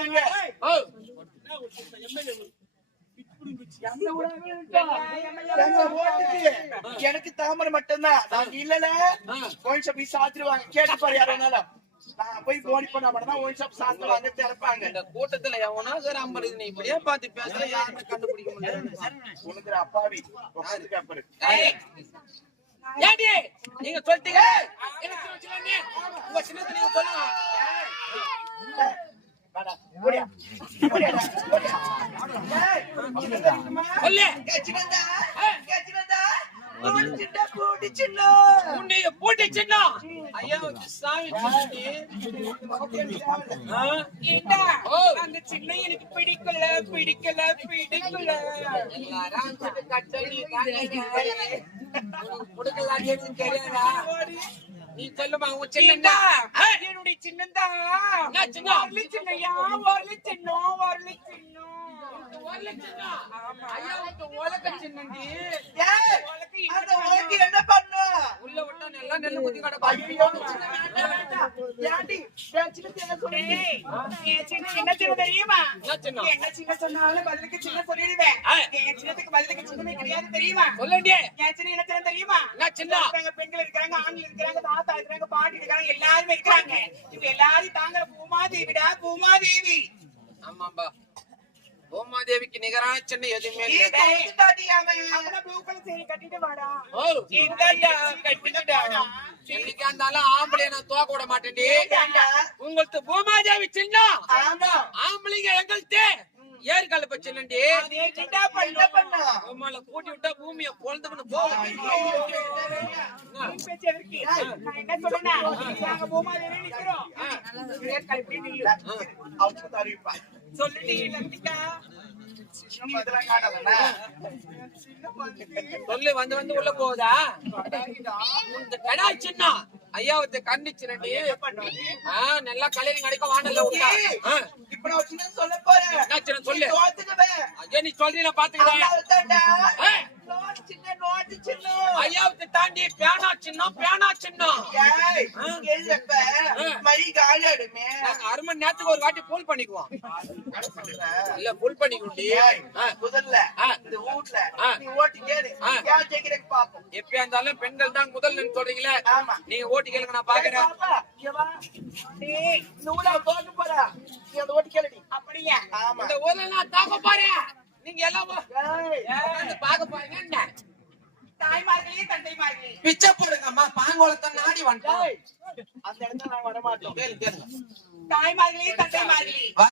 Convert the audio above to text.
பாருங்க. எனக்கு தாமரை மட்டும்தான். நான் இல்லல ஒயின் ஷாப் சாத்திருவாங்க. கேட்டு பாரு யாரும். நான் போய் போடி பண்ணா மட்டும் தான் ஒயின் ஷாப் சாத்துவாங்க, திறப்பாங்க. இந்த கூட்டத்துல எவனா சார் 50 நீ இப்படியே பார்த்து பேசுற யாருமே கண்டுபிடிக்க முடியாது. உனக்கு அப்பாவி உட்காந்துக்க அப்புறம். ஏடி நீங்க சொல்லிட்டீங்க எனக்கு சொல்லுங்க. உங்க சின்னது நீங்க சொல்லுங்க. வாடா ஓடியா ஓடியா ஓடியா. சொல்லு கேச்சினடா கேச்சினடா. சின்ன பூடி சின்ன உன்னைய போட்டு சின்ன ஐயா சாமி சின்னடி. ஏண்டா அந்த சின்ன எனக்கு பிடிக்கல பிடிக்கல பிடிக்கல. எல்லாரும் அந்த கட்டடி தாங்க கொடுக்கலான்னு தெரியாதா? நீ சொல்லுமா உன் சின்னடா. என்னுடைய சின்னந்தா சின்ன வரலி சின்னையா வரலி சின்னம் வரலி சின்னம். ஐயா உலக சின்னடி. அந்த உனக்கு என்ன பண்ண உள்ள விட்டா நல்லா நெல்லு குத்தி கடை ஏண்டி சின்ன சொல்றீங்க. சின்ன சின்ன தெரியுமா? சின்ன என்ன சின்ன சொன்னாலும் பதிலுக்கு சின்ன சொல்லிடுவேன். என் சின்னத்துக்கு பதிலுக்கு சின்னமே கிடையாது தெரியுமா? சொல்லண்டியே. என் சின்ன என்ன சின்ன தெரியுமா? சின்ன பெண்கள் இருக்காங்க, ஆண்கள் இருக்காங்க, தாத்தா இருக்காங்க, பாட்டி இருக்காங்க, எல்லாருமே இருக்காங்க. இவங்க எல்லாரும் தாங்கிற பூமாதேவிடா பூமாதேவி. ஆமாம்பா பூமாதேவிக்கு நிகரான சின்ன எதுவுமே கட்டிட்டு வாடா. என்னைக்கா இருந்தாலும் ஆம்பளை நான் தோக்க விட மாட்டேன்டி. உங்களுக்கு பூமாதேவி சின்ன ஆம்பளைங்க எங்கள்கிட்ட ஏற்கால பச்சனண்டி. பூமால கூட்டி விட்டா பூமியை பொழுதுன்னு போகும். என்ன சொல்றேன்னா நாங்க பூமாதேவி நிக்கிறோம். சொல்லிட்டீங்க சொல்லு வந்து வந்து உள்ள போகுதா? இந்த கடா சின்ன ஐயாவத்தை கண்டிச்சுனண்டி. நல்லா கல்யாணம் கிடைக்கும் வானல்ல விட்டா. இப்ப நான் சின்ன சொல்ல போறேன். என்ன சின்ன சொல்லு. தோத்துக்குவேன். ஐயா நீ சொல்றீங்க பாத்துக்கிறேன். சின்ன நோட்டு சின்ன ஐயாவத்தை தாண்டி பேனா சின்ன பேனா சின்ன. மணி காலியாடுமே. நாங்க 1/2 மணி நேரத்துக்கு ஒரு வாட்டி பூல் பண்ணிக்குவோம். இல்ல பூல் பண்ணிக்குண்டி. முதல்ல இந்த வீட்ல நீ ஓட்டு கேளு. யார் ஜெயிக்கிறேன்னு பாப்போம். எப்பயா இருந்தாலும் பெண்கள் தான் முதல் சொல்றீங்களே. ஆமா நீங்க ஓட்டு கேளுங்க நான் பாக்குறேன். நூலா தோக்க போறா. நீ அந்த ஓட்டு கேளுடி. அப்படியா? ஆமா. இந்த ஊர்ல நான் தாக்க போறேன். நீங்க எல்லாம் பாக்க போறீங்க. என்ன தாய்மார்களே தந்தைமார்களே பிச்சை போடுங்கம்மா. பாங்கோலத்தை நாடி வந்துட்டோம். அந்த இடத்துல நான் வரமாட்டோம். கேளு கேளுங்க. தாய்மார்களே தந்தைமார்களே